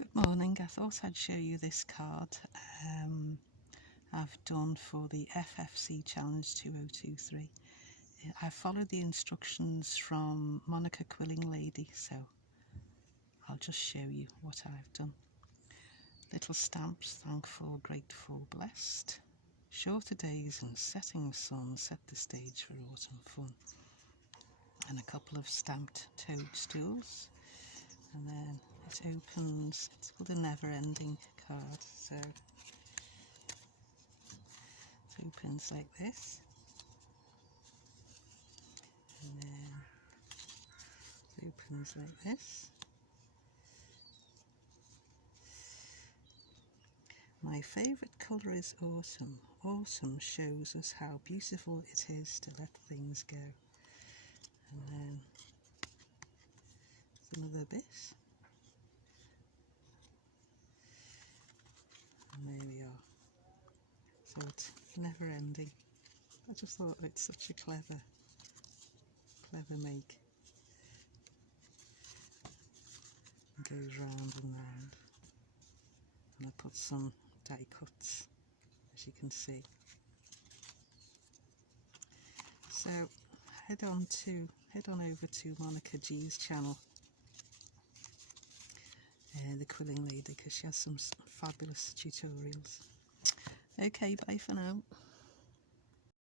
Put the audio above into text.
Good morning. I thought I'd show you this card I've done for the FFC Challenge 2023. I followed the instructions from Monica Quilling Lady, so I'll just show you what I've done. Little stamps: thankful, grateful, blessed. Shorter days and setting sun set the stage for autumn fun. And a couple of stamped toadstools. And then it opens, it's called a never-ending card, so it opens like this, and then it opens like this. My favourite colour is autumn. Autumn shows us how beautiful it is to let things go. And then another bit. And there we are. So it's never ending. I just thought it's such a clever make. It goes round and round. And I put some die cuts, as you can see. So head on over to Monica G's channel, the Quilling Lady, because she has some fabulous tutorials. Okay, bye for now.